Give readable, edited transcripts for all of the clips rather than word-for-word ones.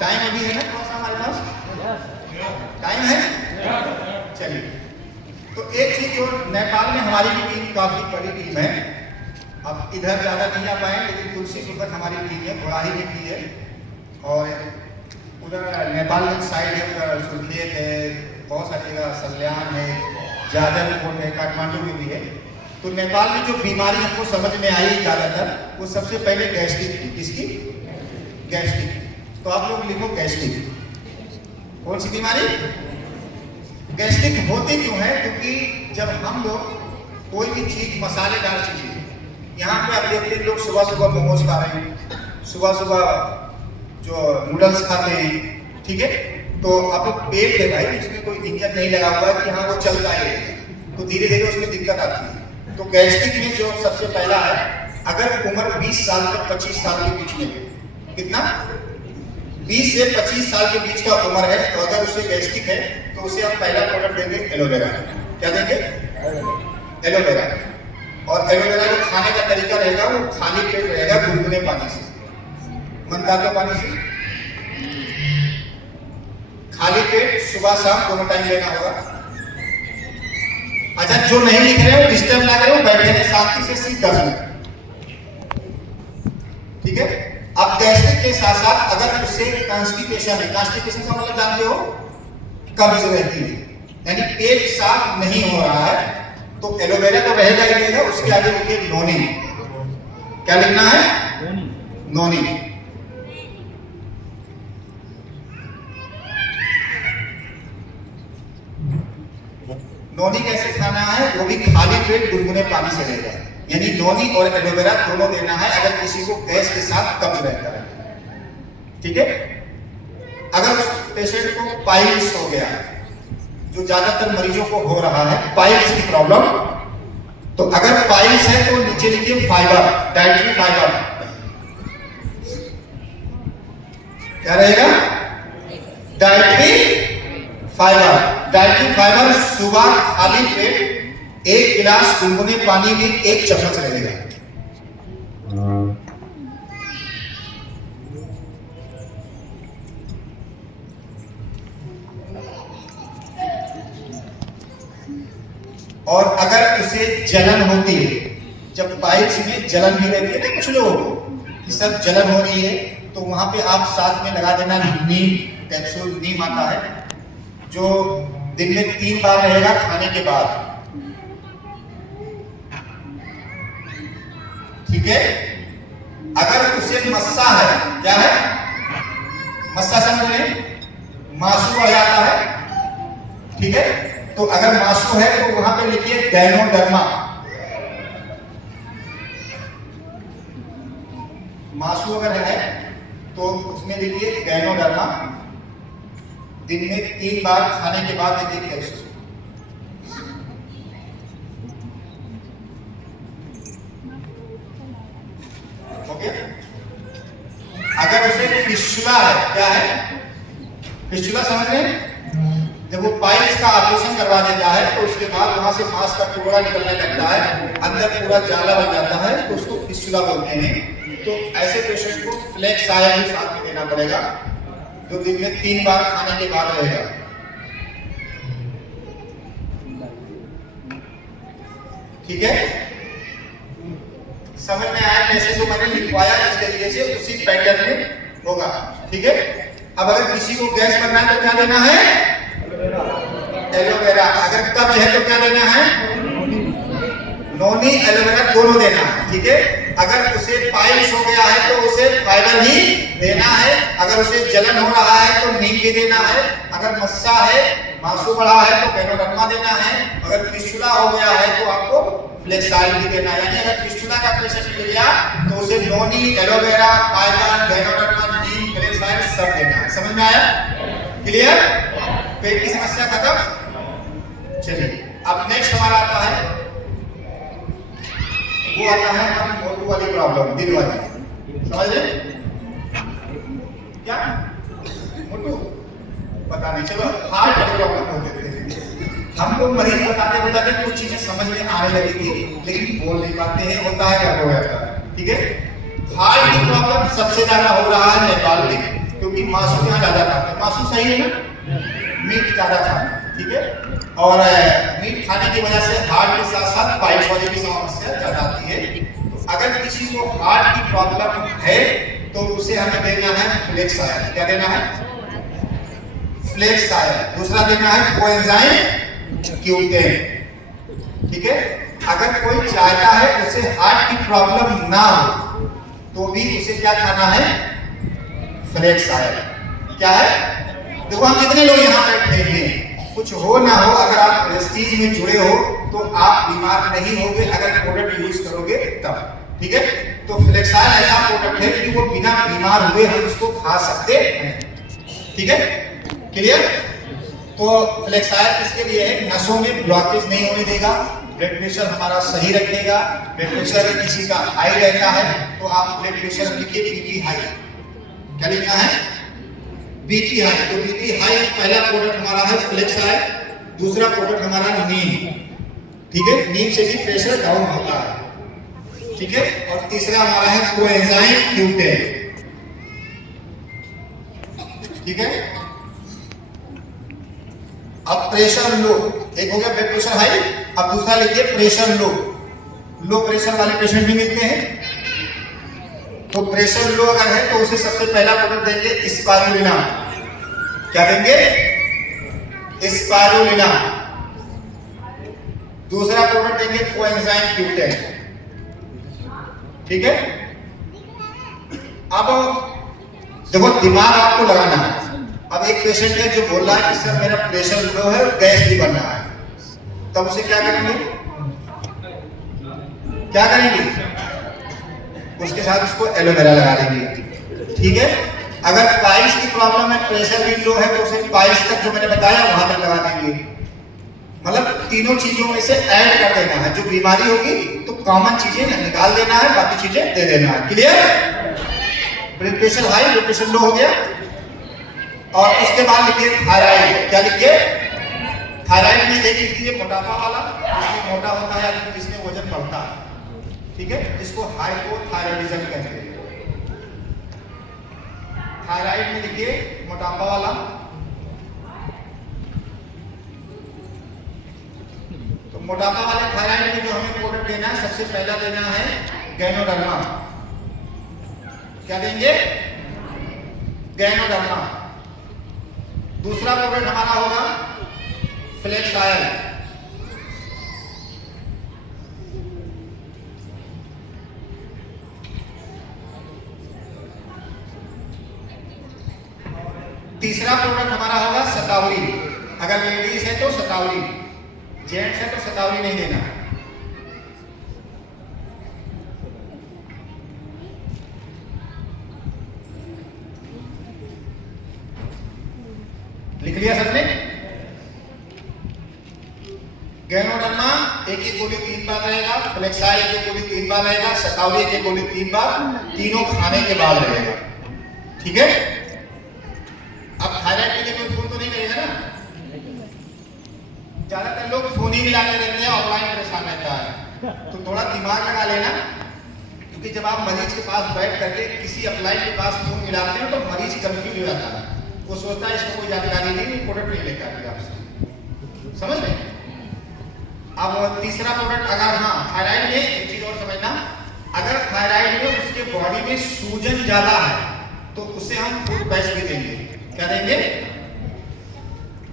Time अभी है ना थोड़ा सा हमारे पास? टाइम है? चलिए, तो एक चीज जो नेपाल में हमारी भी टीम काफी बड़ी टीम है। अब इधर ज्यादा नहीं आ पाए, लेकिन तुलसीपुर तक हमारी टीम है, घोड़ाही में भी है, और उधर नेपाल साइड है, उधर सुरखेत है, बहुत सारी जगह सल्यान है, जाजरकोट है, काठमांडू में भी है। तो नेपाल में जो बीमारी हमको समझ में आई ज़्यादातर, वो सबसे पहले गैस्ट्रिक थी। किसकी? गैस्ट्रिक। तो आप लोग लिखो गैस्ट्रिक। कौन सी बीमारी? गैस्ट्रिक होती क्यों है? क्योंकि जब हम लोग कोई भी चीज़ मसालेदार चीज़ें, यहाँ पे आप देखते हैं लोग सुबह सुबह मोमोज खा रहे हैं, सुबह सुबह जो नूडल्स खाते हैं, ठीक है, तो आपको पेट है भाई, उसमें कोई इंजन नहीं लगा हुआ है कि हाँ वो चलता ही है, तो धीरे धीरे उसमें दिक्कत आती है। तो गैस्ट्रिक में जो सबसे पहला है, अगर उम्र 20 साल से 25 साल के बीच में, कितना? 20 से 25 साल के बीच का उम्र है, तो अगर उसे गैस्ट्रिक है तो उसे हम पहला प्रोडक्ट देंगे एलोवेरा। क्या देंगे? एलोवेरा। और एलोवेरा जो खाने का तरीका रहेगा वो खाली पेट रहेगा, गुनगुने पानी से, मनताते पानी से, खाली पेट, सुबह शाम दोनों टाइम लेना होगा। अच्छा, जो नहीं लिख रहे हो डिस्टर्ब ना करो, बैठे हैं शांति से, सिर्फ 10 मिनट, ठीक है। अब गैस्ट्रिक के साथ साथ अगर उससे कॉन्स्टिपेशन है, कॉन्स्टिपेशन का मतलब जानते हो? कब्ज रहती है, यानी पेट साफ नहीं हो रहा है, तो एलोवेरा तो रहेगा ही रहेगा, उसके आगे लिखिए नोनी। क्या लिखना है? नोनी। नोनी कैसे खाना है? वो भी खाली पेट गुनगुने पानी से रहेगा, यानी नोनी और एलोवेरा दोनों देना है अगर किसी को गैस के साथ कब्ज रहता है, ठीक है। अगर उस पेशेंट को पाइल्स हो गया है, जो ज्यादातर मरीजों को हो रहा है पाइल्स की प्रॉब्लम, तो अगर पाइल्स है तो नीचे लिखिए फाइबर, डाइटरी फाइबर। क्या रहेगा? Dietary fibre. डाइटरी फाइबर सुबह खाली पेट 1 गिलास गुनगुने पानी में 1 चम्मच रहेगा। और अगर उसे जलन होती है, जब पाइल्स में जलन भी रहती है ना कुछ लोगों को, कि सब जलन हो रही है, तो वहां पे आप साथ में लगा देना नीम कैप्सूल। नीम आता है जो दिन में 3 बार रहेगा खाने के बाद, ठीक है। अगर उसे मस्सा है, क्या है? मस्सा समझ रहे? मासू आ जाता है, ठीक है, तो अगर मासू है तो वहां पे लिखिए गैनोडर्मा। मासू अगर है तो उसमें लिखिए गैनोडर्मा। दिन में 3 बार खाने के बाद एक कैप्सूल। ओके। अगर उसे फिस्टुला है, क्या है? फिस्टुला समझ रहे हैं? जब वो पाइल्स का ऑपरेशन करवा देता है तो उसके बाद वहां से मांस का टुकड़ा निकलने लगता है, अंदर पूरा जाला बन जाता है, तो उसको फिस्टुला बोलते हैं। तो ऐसे पेशेंट को फ्लेक्स आयल भी साथ में देना पड़ेगा, जो दिन में 3 बार खाने के बाद रहेगा, ठीक है। समझ में आया कैसे? जो मैंने लिखवाया जिस तरीके से उसी पैटर्न में होगा, ठीक है। अब अगर किसी को गैस बनना है तो क्या देना है? एलोवेरा। अगर कब्ज है तो क्या देना है? नोनी एलोवेरा दोनों देना है, ठीक है। अगर उसे पाइल्स हो गया है तो उसे फाइबर ही देना है, अगर उसे जलन हो रहा है तो नीम भी देना है, अगर मस्सा है, मासू बढ़ा है तो गैनोडर्मा देना है, अगर फिस्टुला हो गया है तो आपको फ्लेक्साइल भी देना है। यानी अगर फिस्टुला का पेशेंट मिल गया तो उसे नोनी, एलोवेरा, फाइबर, गैनोडर्मा, नीम, फ्लेक्साइल सब देना है। समझ में आया? क्लियर? पेट की समस्या खत्म। चलिए, अब नेक्स्ट हमारा आता है, वो आता है हमारी मोटू वाली प्रॉब्लम, दिल वाली। समझ रहे? क्या मोटू? पता नहीं, चलो हार्ट वाली प्रॉब्लम होते थे। हमको मरीज बताते बताते कुछ चीजें समझ में आने लगी थी, लेकिन बोल नहीं पाते हैं, होता है क्या हो जाता है, ठीक है। हार्ट की प्रॉब्लम सबसे ज्यादा हो रहा है नेपाल में, क्योंकि मांस यहाँ ज्यादा खाते हैं। मांस सही है ना, मीट ज्यादा खाना, ठीक है। और मीट खाने की वजह से हार्ट के साथ साथ पाइल्स वाले की समस्या ज्यादा आती है। तो अगर किसी को हार्ट की प्रॉब्लम है तो उसे हमें देना है फ्लेक्स आयल। क्या देना है? Flax oil. दूसरा देना है कोएंजाइम Q10, ठीक है। अगर कोई चाहता है उसे हार्ट की प्रॉब्लम ना हो तो भी उसे क्या खाना है? Flax oil. क्या है? देखो हम जितने लोग यहाँ बैठे हैं, कुछ हो ना हो, अगर आप प्रेस्टीज में जुड़े हो तो आप बीमार नहीं होगे अगर प्रोडक्ट यूज करोगे तब, ठीक है। तो फ्लेक्स आयल ऐसा प्रोडक्ट है कि वो बिना बीमार हुए हम उसको खा सकते हैं, ठीक है। क्लियर? तो फ्लेक्स आयल इसके लिए है, नसों में ब्लॉकेज नहीं होने देगा, ब्लड प्रेशर हमारा सही रखेगा। ब्लड प्रेशर अगर किसी का हाई रहता है तो आप ब्लड प्रेशर लिखिए बीपी हाई। क्या लिखना है? BP high. तो बीपी हाई पहला प्रोडक्ट हमारा है फ्लेक्स आयल। दूसरा प्रोडक्ट हमारा नीम, ठीक है। नीम से भी प्रेशर डाउन होता है, ठीक है। और तीसरा हमारा है कोएंजाइम Q10, ठीक है। अब प्रेशर लो, एक हो गया ब्लड प्रेशर हाई, अब दूसरा लिखिए प्रेशर लो। लो प्रेशर वाले पेशेंट भी मिलते हैं। तो प्रेशर लो अगर है तो उसे सबसे पहला प्रोडक्ट देंगे स्पारुलिना। क्या देंगे? स्पारुलिना। दूसरा प्रोडक्ट देंगे कोएंजाइम Q10, ठीक है। अब देखो दिमाग आपको लगाना है। अब एक पेशेंट है जो बोल रहा है कि सर मेरा प्रेशर लो है, गैस भी बन रहा है, तब उसे क्या करेंगे? क्या करेंगे? उसके साथ उसको एलोवेरा लगा देंगे, ठीक है। अगर पाइल्स की प्रॉब्लम है, प्रेशर भी लो है, तो उसे पाइल्स तक जो मैंने बताया वहां तक लगा देंगे। मतलब तीनों चीजों में से ऐड कर देना है। जो बीमारी होगी तो कॉमन चीजें निकाल देना है, बाकी चीजें दे देना है। Clear? Blood pressure high, blood pressure low हो गया। और उसके बाद लिखिए थायराइड। क्या लिखिए? थायराइड में एक लिख दीजिए मोटापा वाला, जिसमें मोटा होता है, जिसमें वजन बढ़ता है, ठीक है, जिसको हाइपोथायराइडिज्म कहते हैं। थायराइड में लिखिए मोटापा वाला। तो मोटापा वाले थायराइड में जो हमें प्रोडक्ट देना है, सबसे पहला देना है गैनोडर्मा। क्या देंगे? गैनोडर्मा। दूसरा प्रोडक्ट हमारा होगा फ्लेक्स आयल। तीसरा प्रोडक्ट हमारा होगा शतावरी। अगर लेडीज है तो शतावरी, जेंट्स है तो शतावरी नहीं देना। लिख लिया सबने? गैनोडर्मा एक एक गोली 3 बार रहेगा, फ्लेक्स आयल एक एक गोली 3 बार रहेगा, शतावरी एक एक गोली 3 बार, तीनों खाने के बाद रहेगा, ठीक है। अब थायराइड के लिए कोई फोन तो नहीं करेगा ना? ज्यादातर लोग फोन ही मिलाते रहते हैं, ऑफलाइन परेशान रहता है। तो थोड़ा दिमाग लगा लेना, क्योंकि जब आप मरीज के पास बैठ करके किसी अपलाइन के पास फोन मिलाते हैं तो मरीज कंफ्यूज हो जाता है। वो सोचता है इसको कोई जानकारी नहीं, प्रोडक्ट नहीं लेकर आएगा आपसे, समझ रहे? अब तीसरा प्रोडक्ट अगर हाँ थायराइड में एक चीज और समझना, अगर थायराइड में उसके बॉडी में सूजन ज्यादा है तो उसे हम फूड पैच भी देंगे। क्या देंगे?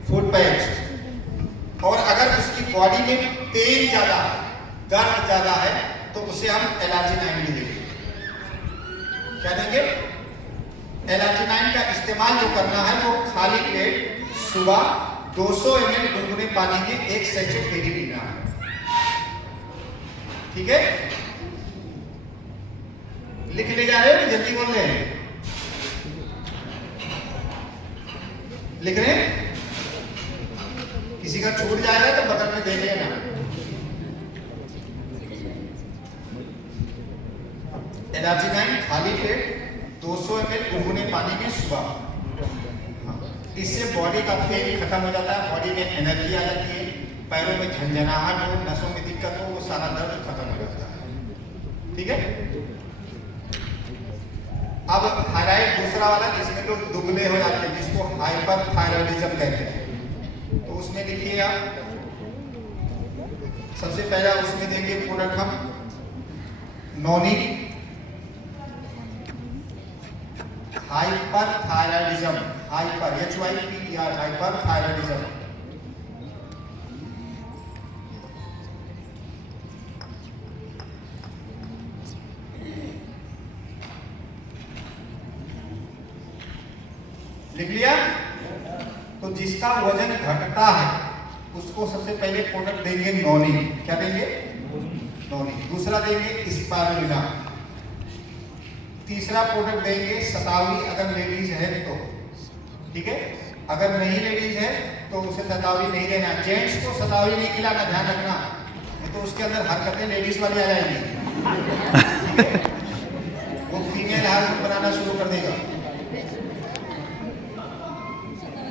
Food patch. और अगर उसकी बॉडी में पेन ज्यादा है, दर्द ज्यादा है, तो उसे हम एलर्जिनाइन भी देंगे। क्या देंगे? एलर्जिनाइन का इस्तेमाल जो करना है वो खाली पेट सुबह 200 ml गुनगुने पानी में 1 सैचेट डेली पीना है, ठीक है। लिख ले जा रहे हो, जल्दी बोल रहे हैं? लिख रहे हैं? किसी का छूट जाएगा तो बगल में देख लेना। एलर्जिनाइन खाली पेट 200 ml गुनगुने पानी में सुबह। इससे बॉडी का पेन खत्म हो जाता है, बॉडी में एनर्जी आ जाती है, पैरों में झंझनाहट हो, नसों में दिक्कत हो, वो सारा दर्द खत्म हो जाता है, ठीक है। अब थायराइड दूसरा वाला जिसमें लोग दुबले हो जाते हैं, जिसको हाइपर थायराइडिज्म कहते हैं, तो उसमें लिखिए आप सबसे पहला उसमें देंगे प्रोडक्ट हम Noni hyper thyroidism, hyper HYPER hyper thyroidism. लिख लिया? तो जिसका वजन घटता है उसको सबसे पहले प्रोडक्ट देंगे नॉनी। क्या देंगे? नॉनी। दूसरा देंगे स्पारुलिना। तीसरा प्रोडक्ट देंगे शतावरी, अगर लेडीज है तो, ठीक है। अगर नहीं लेडीज है तो उसे शतावरी नहीं देना। जेंट्स को शतावरी नहीं खिलाना, ध्यान रखना, नहीं तो उसके अंदर हरकतें लेडीज वाली आ जाएंगी, वो फीमेल हार्मोन बनाना शुरू कर देगा।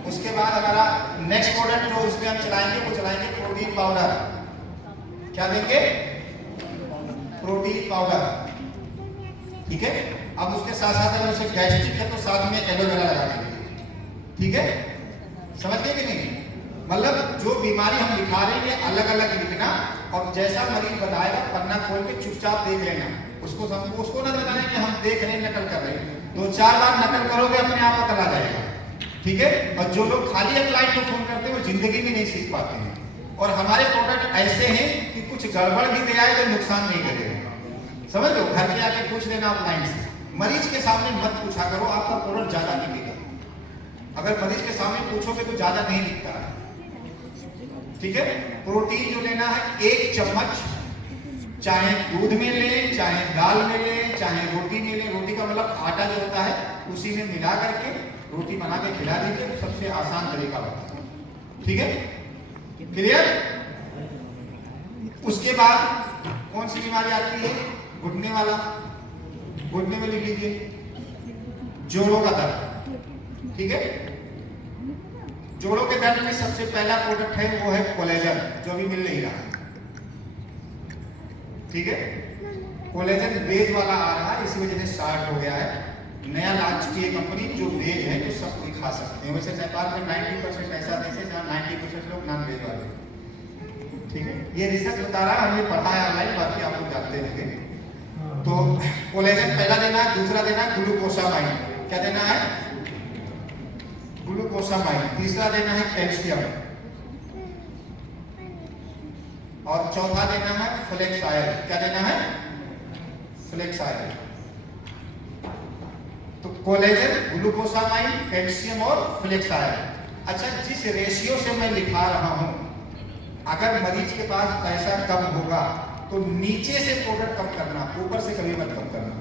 उसके बाद हमारा नेक्स्ट प्रोडक्ट जो उसमें हम चलाएंगे वो चलाएंगे प्रोटीन पाउडर। क्या देंगे? प्रोटीन पाउडर, ठीक है। अब उसके साथ साथ अगर उसे गैस्ट्रिक है तो साथ में एलोवेरा लगा देंगे, ठीक है। समझ गए कि नहीं? मतलब जो बीमारी हम लिखा रहे हैं अलग अलग लिखना, और जैसा मरीज बताएगा पन्ना खोल के चुपचाप देख लेना। उसको ना बताना कि हम देख रहे हैं, नकल कर रहे हैं। 2-4 बार नकल करोगे अपने आप पता लग जाएगा, ठीक है। और जो लोग खाली अप्लाई को फोन करते हैं वो जिंदगी में नहीं सीख पाते हैं। और हमारे प्रोडक्ट ऐसे हैं कि कुछ गड़बड़ भी दे आए तो नुकसान नहीं करेगा। समझ लो, घर पे आके पूछ लेना ऑनलाइन से। मरीज के सामने मत पूछा करो, आपका प्रोडक्ट ज्यादा बिकेगा। अगर मरीज के सामने पूछोगे तो ज्यादा नहीं बिकता है, ठीक है। प्रोटीन जो लेना है 1 चम्मच, चाहे दूध में ले, चाहे दाल में ले, चाहे रोटी में ले। रोटी का मतलब आटा जो होता है उसी में मिला करके रोटी बना के खिला दीजिए, तो सबसे आसान तरीका होता है, ठीक है। क्लियर? उसके बाद कौन सी बीमारी आती है? घुटने वाला। घुटने में लिख लीजिए जोड़ों का दर्द, ठीक है। जोड़ों के दर्द में सबसे पहला प्रोडक्ट है वो है कोलेजन, जो अभी मिल नहीं रहा है, ठीक है। कोलेजन वेज वाला आ रहा है, इसी वजह से स्टार्ट हो गया है। नया लॉन्च की कंपनी जो वेज है जो सब कोई खा सकते हैं। वैसे नेपाल में 90% ऐसा देश है जहाँ 90% लोग नॉन वेज वाले, ठीक है। ये रिसर्च बता रहा है, हमने पढ़ा है ऑनलाइन, बाकी आप लोग जानते होंगे। तो कोलेजन पहला देना है। दूसरा देना है ग्लूकोसामाइन। क्या देना है? ग्लूकोसामाइन। तीसरा देना है कैल्शियम, और चौथा देना है फ्लेक्स ऑयल। क्या देना है? Flax oil. तो कोलेजन, ग्लूकोसामाइन, कैल्शियम और फ्लेक्स ऑयल। अच्छा, जिस रेशियो से मैं लिखा रहा हूं, अगर मरीज के पास पैसा कम होगा तो नीचे से प्रोडक्ट कम करना, ऊपर से कभी मत कम करना,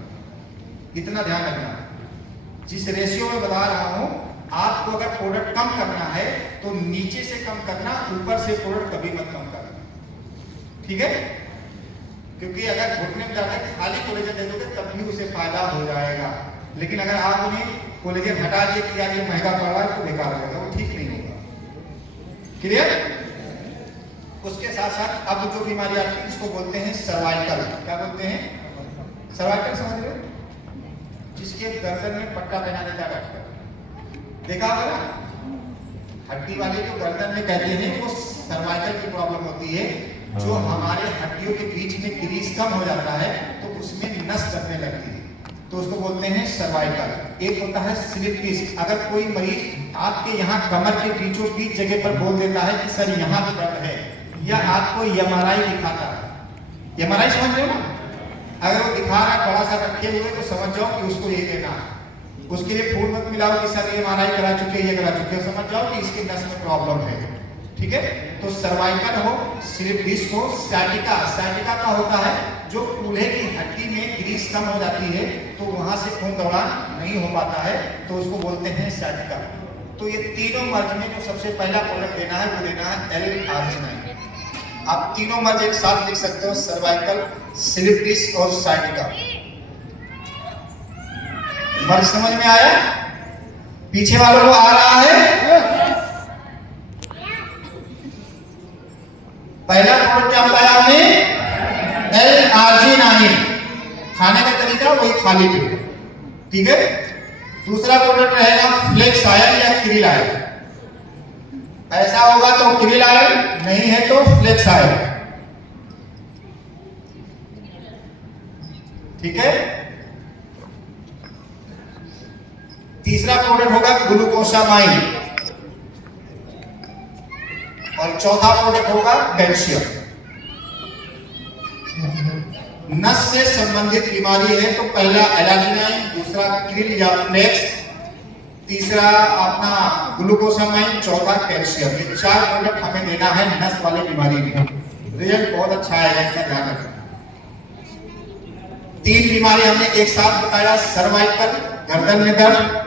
इतना ध्यान रखना। जिस रेशियो में बता रहा हूं, आपको अगर प्रोडक्ट कम करना है तो नीचे से कम करना, ऊपर से प्रोडक्ट कभी मत कम करना, ठीक है। क्योंकि अगर घुटने में दर्द है खाली कोलेजन दे दोगे तब भी उसे फायदा हो जाएगा, लेकिन अगर आप उन्हें कोलेजन हटा दिए कि यार ये महंगा पड़ रहा है तो बेकार होगा, वो ठीक नहीं होगा। क्लियर? उसके साथ साथ अब जो बीमारी आती है इसको बोलते हैं सर्वाइकल। क्या बोलते हैं? सर्वाइकल। समझ रहे हो? जिसके गर्दन में पट्टा पहना देता है डॉक्टर, देखा होगा ना। हड्डी वाले जो गर्दन में कहते हैं वो सर्वाइकल की प्रॉब्लम होती है। जो हमारे हड्डियों के बीच में ग्रीस कम हो जाता है तो उसमें नस दबने लगती है, तो उसको बोलते हैं सर्वाइकल। एक होता है स्लिप डिस्क। अगर कोई मरीज आपके यहाँ कमर के बीचों बीच जगह पर बोल देता है कि सर यहाँ भी दर्द है, या आपको MRI दिखाता है, MRI समझ रहे हो ना? अगर वो दिखा रहा है बड़ा सा रखे हुए तो समझ जाओ कि उसको ये देना है। उसके लिए फूल मत मिलाओ कि सर MRI करा चुके, ये करा चुके, समझ जाओ कि इसके नस में प्रॉब्लम है, ठीक है। तो सर्वाइकल हो, स्लिप डिस्क हो, सैटिका। सैटिका का होता है जो कूल्हे की हड्डी में ग्रीस कम हो जाती है तो वहां से खून दौड़ान नहीं हो पाता है, तो उसको बोलते हैं सैटिका। तो ये तीनों मर्ज में जो सबसे पहला प्रोडक्ट देना है वो देना है L-आर्जिनाइन। आप तीनों मर्ज एक साथ लिख सकते हो, सर्वाइकल, स्लिप डिस्क और सैटिका। मर्ज समझ में आया? पीछे वालों को आ रहा है? पहला प्रोडक्ट क्या बताया हमने? L-आर्जिनाइन। खाने का तरीका वही खाली पेट, ठीक है। दूसरा प्रोडक्ट रहेगा फ्लेक्स आयल या क्रिल आयल। ऐसा होगा तो क्रिल आयल, नहीं है तो फ्लेक्स आयल। ठीक है। तीसरा प्रोडक्ट होगा ग्लूकोसामाइन और चौथा प्रोडक्ट होगा कैल्शियम। नस से संबंधित बीमारी है तो पहला एलाजिनाइन, दूसरा क्रिल या फ्लेक्स, तीसरा अपना ग्लूकोसामाइन, चौथा कैल्शियम। ये 4 प्रोडक्ट हमें देना है नस वाली बीमारी में। रिजल्ट बहुत अच्छा आएगा, इसका ध्यान रखना। 3 बीमारी हमने एक साथ बताया, सर्वाइकल गर्दन में दर्द,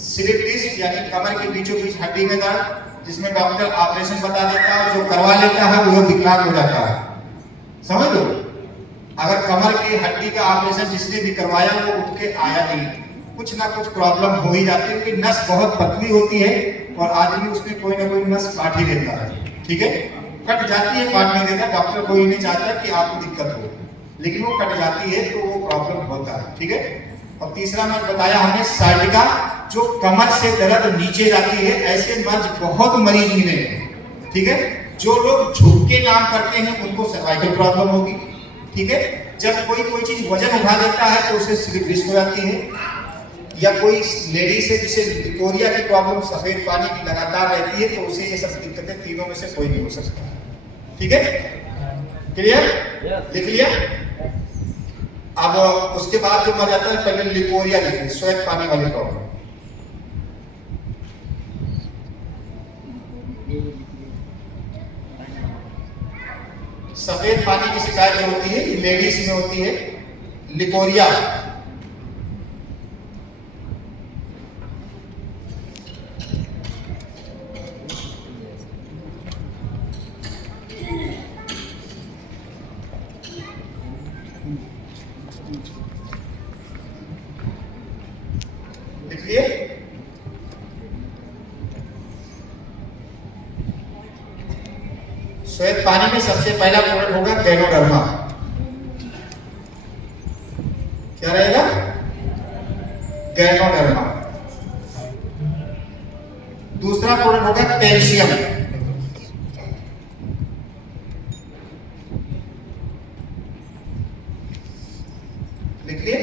स्लिप डिस्क यानी कमर के बीचों बीच हड्डी में दर्द, जिसमें डॉक्टर ऑपरेशन बता देता है, जो करवा लेता है वो विकलांग हो जाता है। समझ लो, अगर कमर की हड्डी का ऑपरेशन जिसने भी करवाया वो उठ के आया नहीं, कुछ ना कुछ प्रॉब्लम हो ही जाती है, क्योंकि नस बहुत पतली होती है और आदमी उसमें कोई ना कोई नस काट ही देता है। ठीक है, कट जाती है, काट नहीं देता। डॉक्टर कोई नहीं चाहता कि आपको दिक्कत हो, लेकिन वो कट जाती है तो वो प्रॉब्लम होता है। ठीक है। और तीसरा मर्ज बताया हमने साइटिका, जो कमर से दर्द नीचे जाती है। ऐसे मर्ज बहुत मरीज मिले। ठीक है। जो लोग झुक के काम करते हैं उनको सर्वाइकल प्रॉब्लम होगी। ठीक है। जब कोई चीज वजन उठा देता है तो उसे स्लिप डिस्क हो जाती है, या कोई लेडीज है जिसे लिकोरिया की प्रॉब्लम, सफेद पानी की लगातार रहती है, तो उसे ये सब दिक्कतें तीनों में से कोई नहीं हो सकता। ठीक है, क्लियर? लिख लिया। अब उसके बाद जो मर जाता है, पहले लिकोरिया लिखिए, श्वेत पानी वाली प्रॉब्लम। सफेद पानी की शिकायत जो होती है, लेडीज में होती है लिकोरिया। देखिए, श्वेत पानी में सबसे पहला प्रोडक्ट होगा गैनोडर्मा। क्या रहेगा? गैनोडर्मा। दूसरा प्रोडक्ट होगा कैल्शियम। लिख लिए।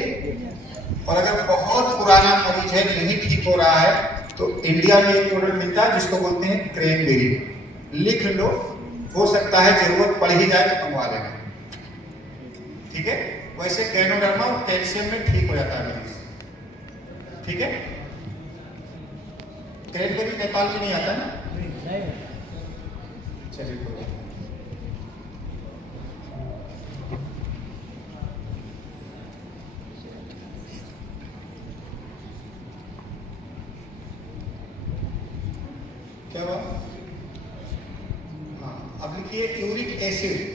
और अगर बहुत पुराना मरीज है, नहीं ठीक हो रहा है, तो इंडिया में एक प्रोडक्ट मिलता है जिसको बोलते हैं क्रैनबेरी। लिख लो, हो सकता है जरूरत पड़ ही जाए तो मंगवा लेना। ठीक है। वैसे गैनोडर्मा और कैल्शियम में ठीक हो जाता है मरीज। ठीक है। क्रैनबेरी नेपाल में नहीं आता ना? चलिए, कोई बात नहीं। क्या हुआ? हाँ, अब लिखिए यूरिक एसिड।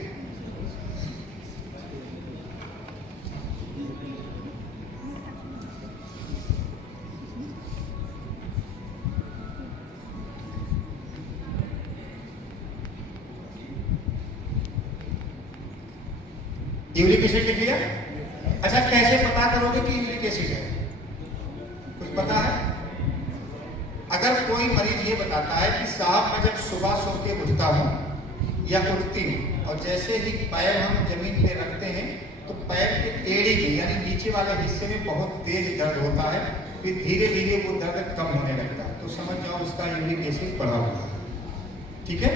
यूरिक एसिड लिख लिया। अच्छा, कैसे पता करोगे कि यूरिक एसिड है? कुछ पता है? अगर कोई मरीज ये बताता है कि साहब मैं जब सुबह सो के उठता हूँ या उठती हूँ और जैसे ही पैर हम जमीन पे रखते हैं तो पैर के एड़ी में यानी नीचे वाले हिस्से में बहुत तेज दर्द होता है, फिर धीरे धीरे वो दर्द कम होने लगता है, तो समझ जाओ उसका यूरिक एसिड बढ़ा हुआ है। ठीक है।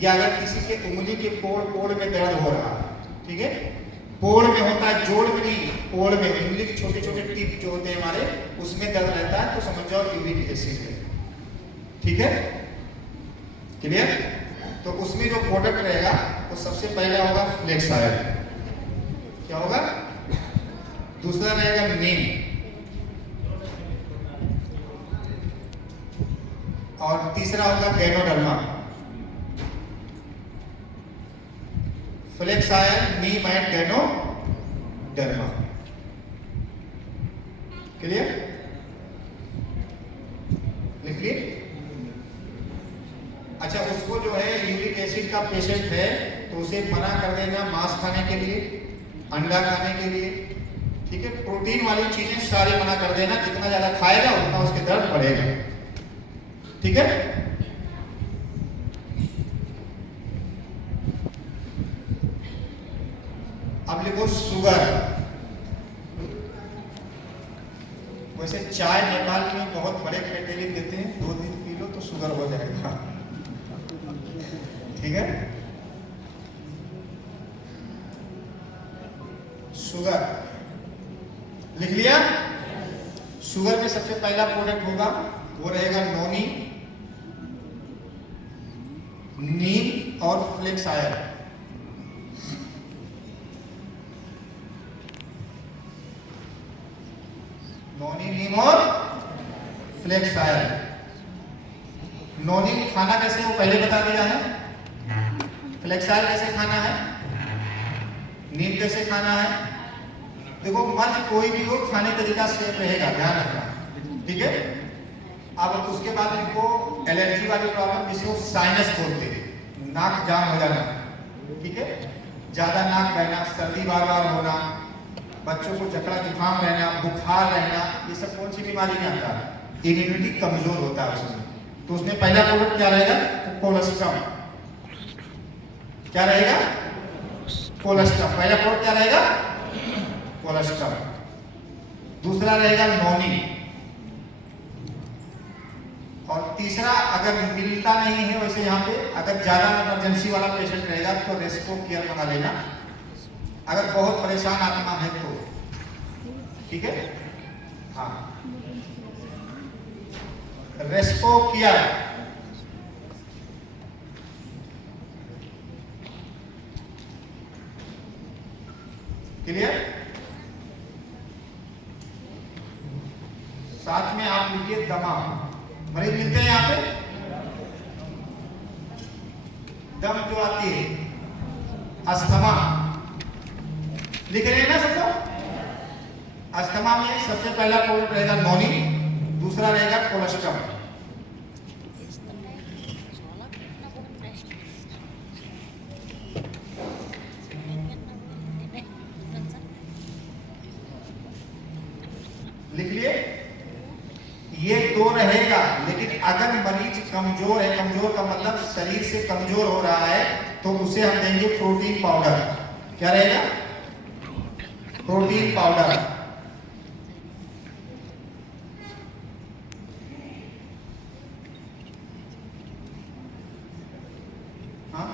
या अगर किसी के उंगली के पोड़ में दर्द हो रहा है, ठीक है, पोड़ में होता है, जोड़ में नहीं, पोड़ में, उंगली के छोटे छोटे टिप जो होते हैं हमारे, उसमें दर्द रहता है, तो समझ जाओ यूरिक एसिड है। ठीक है, क्लियर? तो उसमें जो प्रोडक्ट रहेगा वो सबसे पहले होगा फ्लेक्स आयल। क्या होगा? दूसरा रहेगा नीम, और तीसरा होगा ganoderma. Flax oil, neem and ganoderma. Clear? लिख लिए। अच्छा, उसको जो है यूरिक एसिड का पेशेंट है तो उसे मना कर देना मांस खाने के लिए, अंडा खाने के लिए, ठीक है, प्रोटीन वाली चीजें सारी मना कर देना, जितना ज्यादा खाएगा उतना उसके दर्द बढ़ेगा, ठीक है। अब लिखो शुगर। वैसे चाय नेपाल में बहुत बड़े कैटेगरी देते हैं, 2 दिन पी लो तो शुगर हो जाएगा, ठीक है। शुगर लिख लिया। शुगर में सबसे पहला प्रोडक्ट होगा वो रहेगा नोनी, नीम और फ्लेक्स आयल। नोनी, नीम और फ्लेक्स आयल। नोनी खाना कैसे वो पहले बता दिया है, फ्लेक्स आयल कैसे खाना है, नीम कैसे खाना है। देखो मर्ज कोई भी हो खाने तरीका से रहेगा, ध्यान रखना, ठीक है। अब उसके बाद इनको एलर्जी वाली प्रॉब्लम जिसको साइनस बोलते हैं, नाक जाम हो जाना, ठीक है, ज्यादा नाक बहना, सर्दी बार बार होना, बच्चों को जकड़ा जुकाम रहना, बुखार रहना, ये सब कौन सी बीमारी में आता है, इम्यूनिटी कमजोर होता है उसमें। तो उसमें पहला प्रोडक्ट क्या रहेगा, कोलेस्ट्रॉल। क्या रहेगा, कोलेस्ट्रॉल। पहला प्रोडक्ट क्या रहेगा, कोलेस्ट्रॉल। दूसरा रहेगा नोनी, और तीसरा अगर मिलता नहीं है वैसे यहाँ पे, अगर ज्यादा इमरजेंसी वाला पेशेंट रहेगा तो रेस्पो केयर मंगा लेना, अगर बहुत परेशान आत्मा है तो, ठीक है। हाँ, रेस्पो केयर। क्लियर। साथ में आप लिखिए दमा। मरीज मिलते हैं यहाँ पे, दम जो आती है, अस्थमा, लिख रहे हैं ना सब लोग। अस्थमा में सबसे पहला प्रोडक्ट रहेगा नोनी, दूसरा रहेगा कोलेस्ट्रॉल। लिख लिए, ये 2 रहेगा। लेकिन अगर मरीज कमजोर है, कमजोर का मतलब शरीर से कमजोर हो रहा है, तो उसे हम देंगे प्रोटीन पाउडर। क्या रहेगा, प्रोटीन पाउडर। हाँ,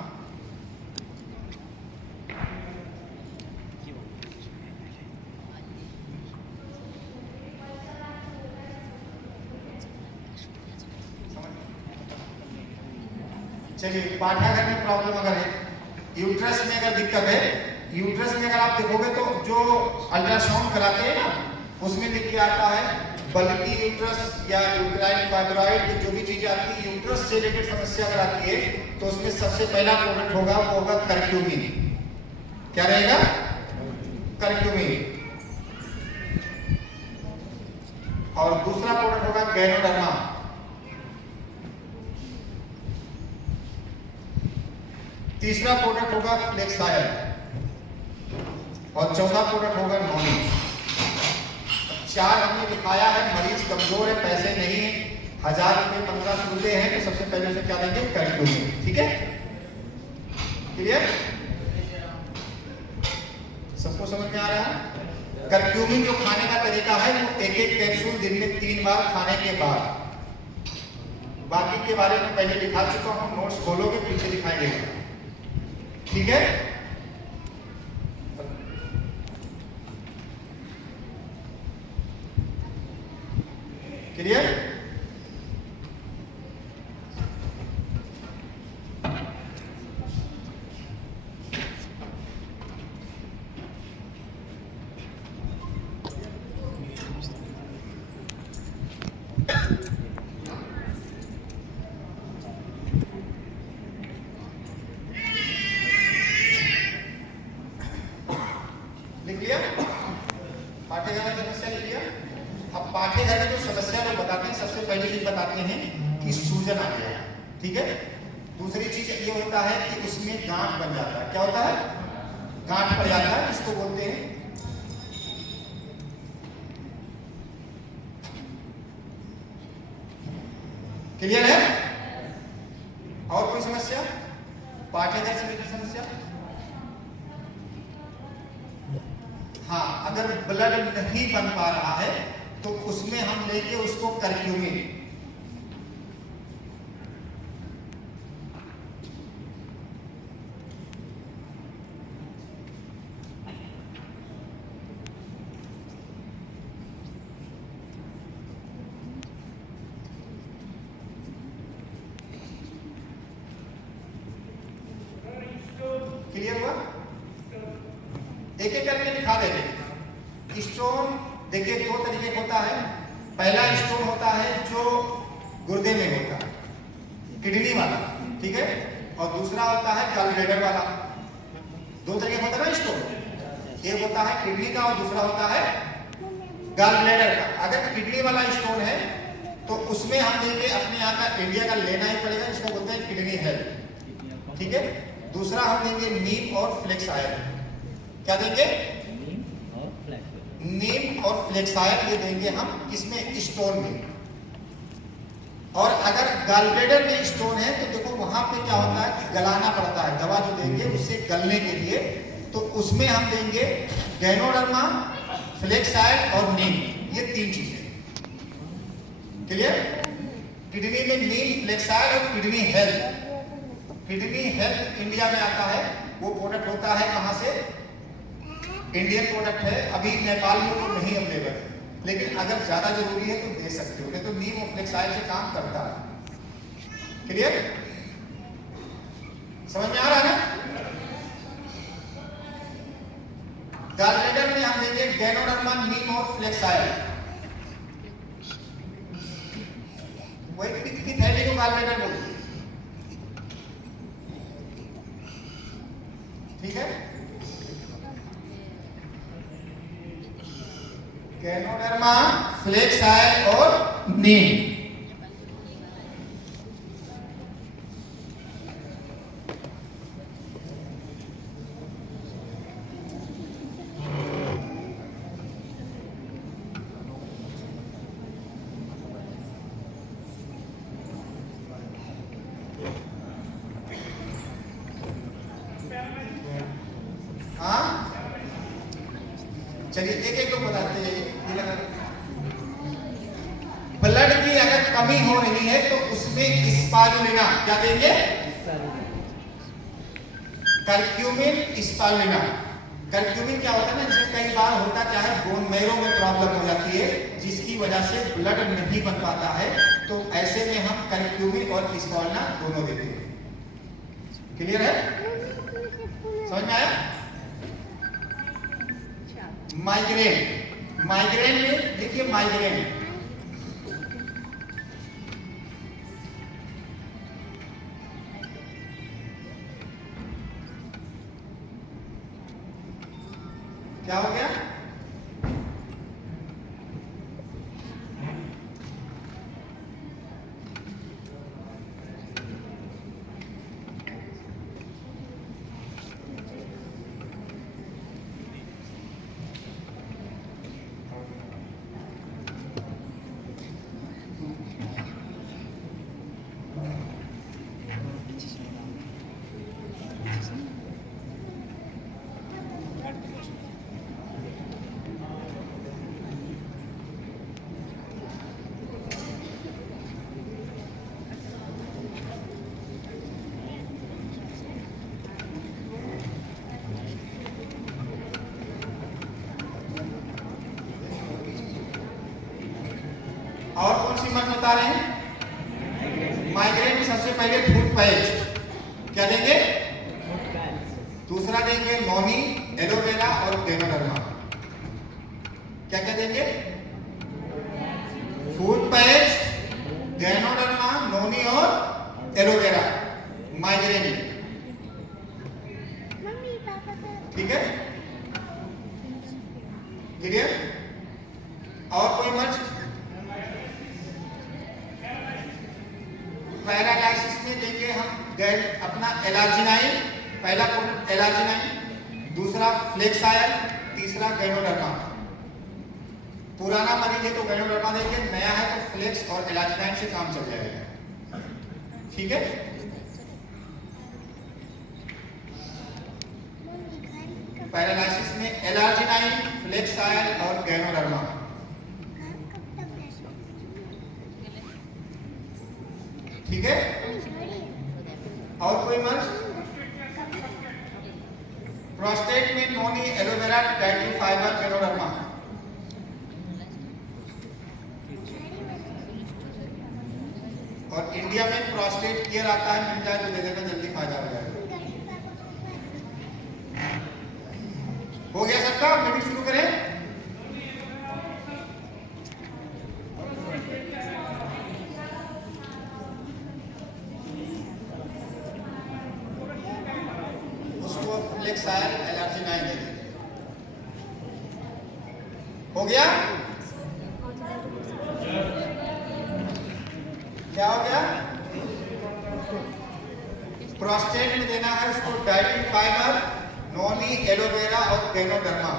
चलिए, पाठागार में प्रॉब्लम अगर है, यूट्रस में अगर दिक्कत है, यूट्रस में अगर आप देखोगे तो जो अल्ट्रासाउंड कराते हैं ना, उसमें लिख के आता है बल्कि यूट्रस या यूट्राइन फाइब्रॉइड, जो भी चीजें आती है यूट्रस से रिलेटेड समस्या अगर आती है तो उसमें सबसे पहला प्रोडक्ट होगा वो होगा करक्यूमिन। क्या रहेगा, करक्यूमिन। और दूसरा प्रोडक्ट होगा गैनोडर्मा। तीसरा प्रोडक्ट होगा फ्लेक्स आयल, और चौथा प्रोडक्ट होगा नोनी। 4 हमने दिखाया है, मरीज कमजोर है, पैसे नहीं है, 1000 रुपये 1500 रुपये हैं, तो सबसे पहले उसे क्या देंगे, करक्यूमिन, ठीक है। क्लियर, सबको समझ में आ रहा है। करक्यूमिन जो खाने का तरीका है वो 1-1 कैप्सूल दिन में 3 बार खाने के बाद। बाकी के बारे में पहले दिखा चुका हूं, नोट्स खोलोगे पीछे दिखाई देगा, ठीक है। क्लियर। लिख लिया, पाठ्यक्रम में समस्या लिख लिया। अब पाठ्यक्रम में जो समस्या लोग बताते हैं, सबसे पहली चीज बताते हैं कि सूजन आ गया, ठीक है। दूसरी चीज ये होता है कि उसमें गांठ बन जाता है। क्या होता है, गांठ पड़ जाता है, इसको बोलते हैं क्लियर है? और कोई समस्या? पाठ्यक्रम से कोई समस्या? हाँ, अगर ब्लड नहीं बन पा रहा है तो उसमें हम लेंगे उसको करक्यूमिन। क्लियर हुआ? एक एक करके लिखा देंगे। स्टोन देखिए दो तरीके का होता है। पहला स्टोन होता है जो गुर्दे में होता है, किडनी वाला, ठीक है, और दूसरा होता है गॉलब्लैडर वाला। दो तरीके का होता है ना स्टोन, एक होता है किडनी का और दूसरा होता है गॉलब्लैडर का। अगर किडनी वाला स्टोन है तो उसमें हम देंगे अपने यहाँ का इंडिया का लेना ही पड़ेगा, इसको बोलते हैं किडनी हेल्थ, ठीक है। दूसरा हम देंगे नीम और फ्लेक्स ऑयल। क्या देंगे? नीम और फ्लेक्स ऑयल ये देंगे हम किसमें? स्टोन में। और अगर गॉलब्लैडर में स्टोन है तो देखो वहां पे क्या होता है, गलाना पड़ता है। दवा जो देंगे उससे गलने के लिए, तो उसमें हम देंगे गैनोडर्मा, फ्लेक्स ऑयल और नीम, ये तीन चीजें। क्लियर? किडनी में नीम, फ्लेक्स ऑयल और kidney health. Kidney health India में आता है, वो प्रोडक्ट होता है कहां से? इंडियन प्रोडक्ट है। अभी नेपाल में तो नहीं अवेलेबल है, लेकिन अगर ज्यादा जरूरी है तो दे सकते हो, नहीं तो नीम और फ्लेक्स ऑयल से काम करता है। क्लियर? समझ में आ रहा है ना? गॉलब्लैडर में हम देंगे गैनोडर्मा, नीम और फ्लेक्स ऑयल। वही पित्त की थैली को गॉलब्लैडर बोलते हैं, ठीक है। गैनोडर्मा, फ्लेक्स ऑयल और नीम। हाँ, चलिए एक एक को बताते हैं। ब्लड की अगर कमी हो रही है तो उसमें स्पारुलिना क्या देंगे? करक्यूमिन, स्पारुलिना। करक्यूमिन क्या होता है ना, जैसे कई बार होता क्या है, बोन मैरो में प्रॉब्लम हो जाती है जिसकी वजह से ब्लड नहीं बन पाता है, तो ऐसे में हम करक्यूमिन और स्पारुलिना दोनों देते हैं। क्लियर है? समझ में आया? माइग्रेन, माइग्रेन में देखिए, माइग्रेन क्या हो गया? और कौन सी मत बता रहे हैं? माइग्रेन में सबसे पहले फूट पैच क्या देंगे? दूसरा देंगे नॉनी, एलोवेरा और गैनोडर्मा। क्या क्या देंगे? फूट पैच, गैनोडर्मा, नॉनी और एलोवेरा माइग्रेन में, ठीक है। क्लियर? और कोई मर्ज? पैरालाइसिस में देंगे हम अपना एलार्जिनाइन, पहला प्रोडक्ट एलार्जिनाइन, दूसरा फ्लेक्स ऑयल, तीसरा गैनोडर्मा। पुराना मरीज है तो गैनोडर्मा देंगे, नया है तो फ्लेक्स और एलार्जिनाइन से काम चल जाएगा। ठीक है। पैरालाइसिस में एलार्जिनाइन, फ्लेक्साइल और गैनोडर्मा। ठीक है। और कोई मर्ज? प्रोस्टेट में नोनी, एलोवेरा, डाइटरी फाइबर, गैनोडर्मा। और इंडिया में प्रोस्टेट केयर आता है, मिल जाए तो दे देना, जल्दी फायदा हो जाएगा। हो गया सबका? मीटिंग शुरू करें। उसको फ्लेक्साइल एलार्जिनाइन दे देंगे। हो गया? क्या हो गया? प्रोस्टेट में देना है उसको डाइटरी फाइबर, नोनी, एलोवेरा और गैनोडर्मा।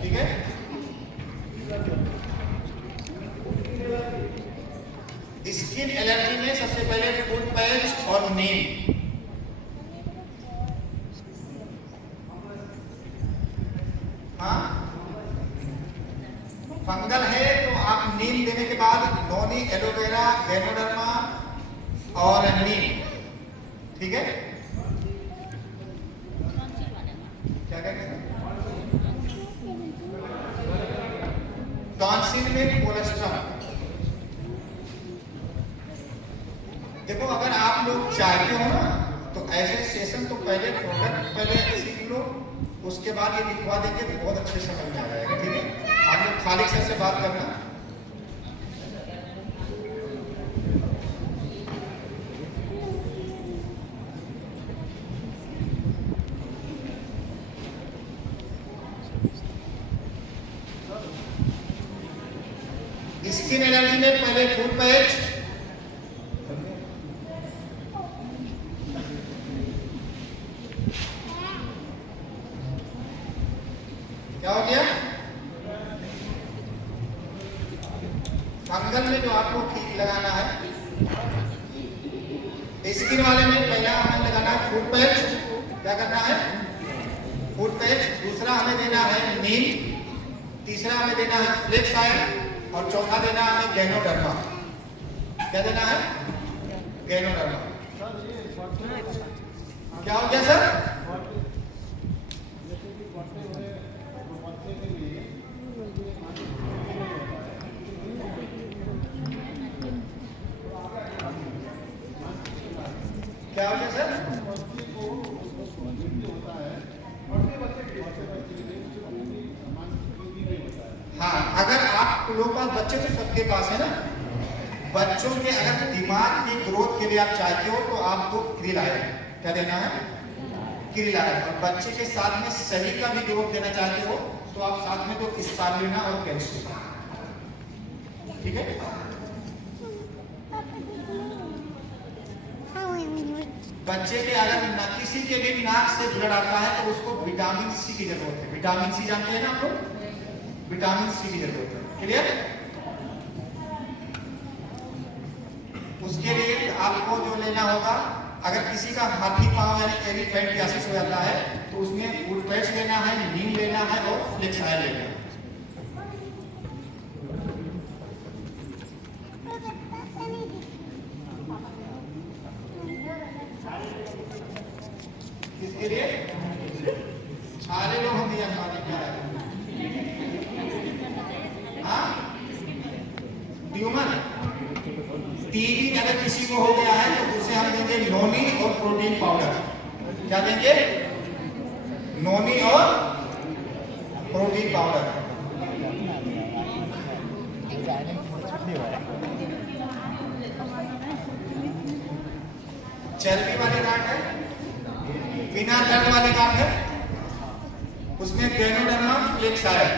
ठीक है। स्किन एलर्जी में सबसे पहले फुट पैच और नीम। हाँ, फंगल है तो आप नीम देने के बाद नोनी, एलोवेरा, गैनोडर्मा और नीम। ठीक है। क्या कहते हैं? टॉन्सिल में कोलेस्ट्रॉल। देखो, अगर आप लोग चाहते हो ना तो ऐसे सेशन तो पहले प्रोडक्ट पहले सीख लो, उसके बाद ये लिखवा देंगे तो बहुत अच्छे समझ में आ जाएगा। ठीक है। आप लोग खालिद सर से बात करना। स्किन एलर्जी में पहले फुट पैच, क्या हो गया? फंगल में जो आपको लगाना है, स्किन वाले में पहला हमें लगाना है फुट पैच। क्या करना है? Foot patch. दूसरा हमें देना है नीम, तीसरा हमें देना है फ्लेक्साइल और चौथा देना हमें गैनोडर्मा। क्या देना है? गैनोडर्मा। क्या हो गया सर? क्या हो गया सर? हाँ, अगर आप लोगों के पास बच्चे तो सबके पास है ना, बच्चों के अगर दिमाग की ग्रोथ के लिए आप चाहते हो तो आपको क्रिल आएगा। क्या देना है? क्रिल आएगा। और बच्चे के साथ में सही का भी ग्रोथ देना चाहते हो तो आप साथ में तो स्पारुलिना और कैल्शियम। ठीक है। बच्चे के अगर किसी के भी नाक से ब्लड आता है तो उसको विटामिन सी की जरूरत है। विटामिन सी जानते हैं ना आप लोग? विटामिन सी की जरूरत है। क्लियर? उसके लिए आपको जो लेना होगा, अगर किसी का हाथी पांव यानी एलिफेंटियासिस हो जाता है तो उसमें फुट पैच लेना है, नीम लेना है और फ्लेक्साइल लेना है। किसके लिए? सारे लोग हम दिया क्या है? हाँ, ट्यूमर, टीबी अगर किसी को हो गया है तो उसे हम देंगे नोनी और प्रोटीन पाउडर। क्या देंगे? नोनी और प्रोटीन पाउडर। चर्बी वाले गांठ है, बिना दर्द वाले गांठ है, उसमें गैनोडर्मा, फ्लेक्साइल।